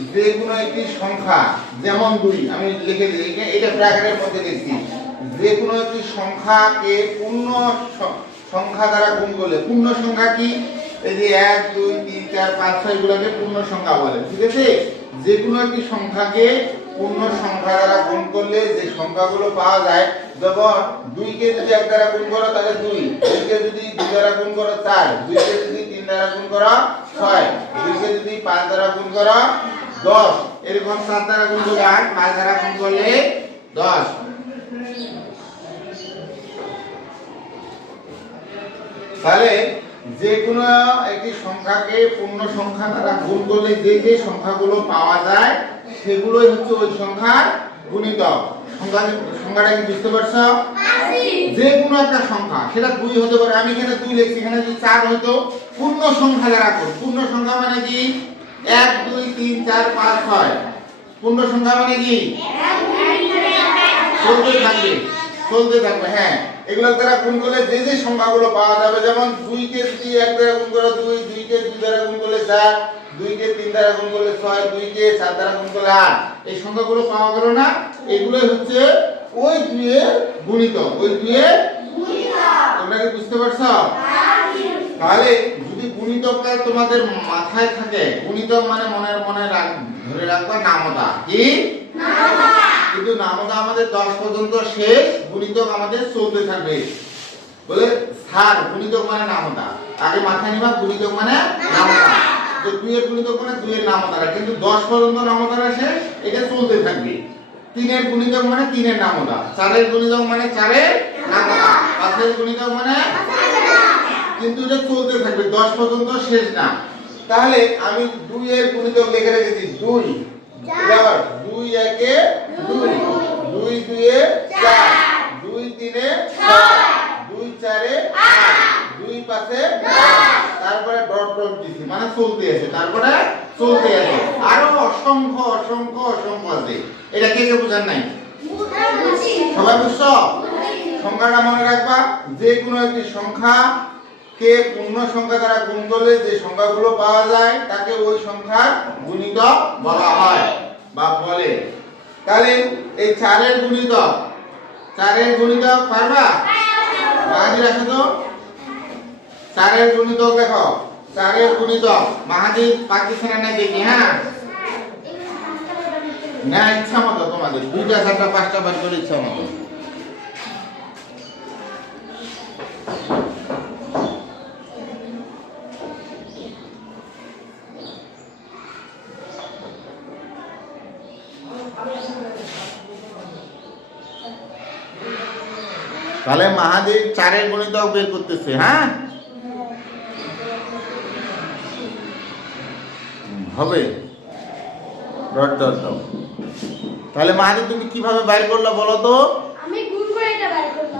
যে কোনো একটি সংখ্যা, যেমন দুই, আমি লিখে দিই, এটা- ব্র্যাকেটের মধ্যে লিখছি যে কোনো একটি সংখ্যাকে পূর্ণ সংখ্যা দ্বারা গুণ করলে, পূর্ণ সংখ্যা কি? এই যে এক, দুই, তিন, চার, পাঁচ, ছয় গুলোকে পূর্ণ সংখ্যা বলে, ঠিক আছে? যে কোনো একটি সংখ্যাকে পূর্ণ সংখ্যা দ্বারা গুণ করলে যে সংখ্যাগুলো পাওয়া যায় যেমন দুইকে যদি এক দ্বারা গুণ করো, তাহলে দুই। দুইকে যদি দুই দ্বারা গুণ করো, চার। দুইকে যদি তিন দ্বারা গুণ করো, ছয়। দুইকে যদি পাঁচ দ্বারা গুণ করো দশ। এরকম সাত দ্বারা গুণ করলে আট পাঁচ দ্বারা গুণ করলে দশ। তাহলে যে কোনো একটি সংখ্যাকে পূর্ণ সংখ্যা দ্বারা গুণ করলে যে যে সংখ্যাগুলো পাওয়া যায় সেগুলোই হচ্ছে ওই সংখ্যার সংখ্যা সংখ্যাটা কি বুঝতে পারছ? যে কোনো একটা সংখ্যা সেটা দুই হতে পারে। আমি এখানে দুই লিখছি এখানে যদি চার হতো পূর্ণ সংখ্যা দ্বারা পূর্ণ সংখ্যা মানে কি? এক, দুই, তিন, চার, পাঁচ, ছয়। পূর্ণ সংখ্যা মানে কি? চলতে থাকবে চলতে থাকবে হ্যাঁ। এগুলো দ্বারা গুণ করলে যে যে সংখ্যাগুলো পাওয়া যাবে, যেমন দুইকে যদি এক দ্বারা গুণ করে দুই, দুইকে দুই দ্বারা গুণ করলে চার, দুইকে তিন দ্বারা গুণ করলে ছয়, দুইকে চার দ্বারা গুণ করলে আট। এই সংখ্যাগুলো পাওয়া গেল না? এগুলোই হচ্ছে ওই দুইয়ের গুণিত ওই দুইয়ের তোমরা কি বুঝতে পারছ? তাহলে যদি গুণিতকটা তোমাদের মাথায় থাকে গুণিতক মানে মনের মনে রাখ- ধরে রাখবা নামতা। কি? কিন্তু নামতা আমাদের দশ পর্যন্ত শেষ গুণিতক আমাদের চলতে থাকবে। বলে স্যার গুণিতক মানে নামতা। আগে মাথায় নিবা গুণিতক মানে নামতা। তো দুইয়ের গুণিতক মানে দুইয়ের নামতারা কিন্তু দশ পর্যন্ত নামতারা শেষ এটা চলতে থাকবে। তিনের গুণিতক মানে তিনের নামতা। চারের গুণিতক মানে চারের নামতা। পাঁচের গুণিতক মানে কিন্তু এটা চলতে থাকবে দশ পর্যন্ত শেষ না। তাহলে আমি দুই এর গুণিতক লিখে রেখেছি দুই। এবার দুই একে দুই দুই দুয়ে চার দুই তিনে দুই চারে দুই পাশে তারপরে ডট ডট দিছি মানে চলতে আছে তারপরে চলতে আছে। আরও অসংখ্য অসংখ্য অসংখ্য আছে। এটা কে কে বুঝার নাই? সবাই বুঝছ? সংখ্যাটা মনে রাখবা যে কোনো একটি সংখ্যা কে পূর্ণ সংখ্যা দ্বারা গুণ করলে যে সংখ্যাগুলো পাওয়া যায়, তাকে ওই সংখ্যার গুণিতক বলা হয় বা বলে। তাহলে এই চারের গুণিতক চারের গুণিতক পারবা? মাহাদি রাখো তো? চারের গুণিতক দেখো, চারের গুণিতক মাহাদি পাকিস্তানের না দেখি হ্যাঁ? না, ইচ্ছা মতো তোমাদের। দুইটা, চারটা, পাঁচটা বার করে ইচ্ছা মতো। তাহলে মাহাদির চারের গণিতক বের করতেছে হ্যাঁ? হবে। Dot dot dot. তাহলে মাহাদি তুমি কীভাবে বাইর করলে বলো তো?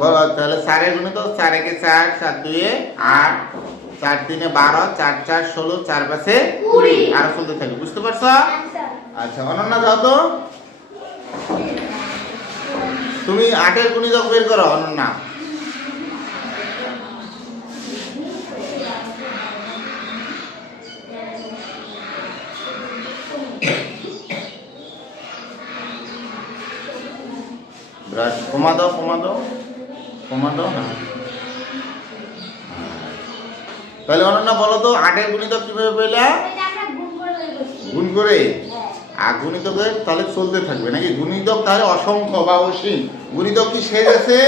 বলো তাহলে চারের গণিতক চার একে চার চার দুয়ে আট চার তিনে বারো চার চার ষোলো চার পাশে কুড়ি। আরও চলতে থাকে বুঝতে পারছ? আচ্ছা আচ্ছা অনন্যা যাও তো। তুমি আটের গুণিতক বের করো অনন্যা। ব্রাশ কমা দাও কমা দাও কমা দাও হ্যাঁ। তাহলে অনন্যা বলো তো আটের গুণিতক কীভাবে পেলা? গুণ করে? আর গুণিতকের তাহলে চলতে থাকবে। নাকি গুণিতক তাহলে অসংখ্য বা অসীম? গুণিতক কি শেষ আছে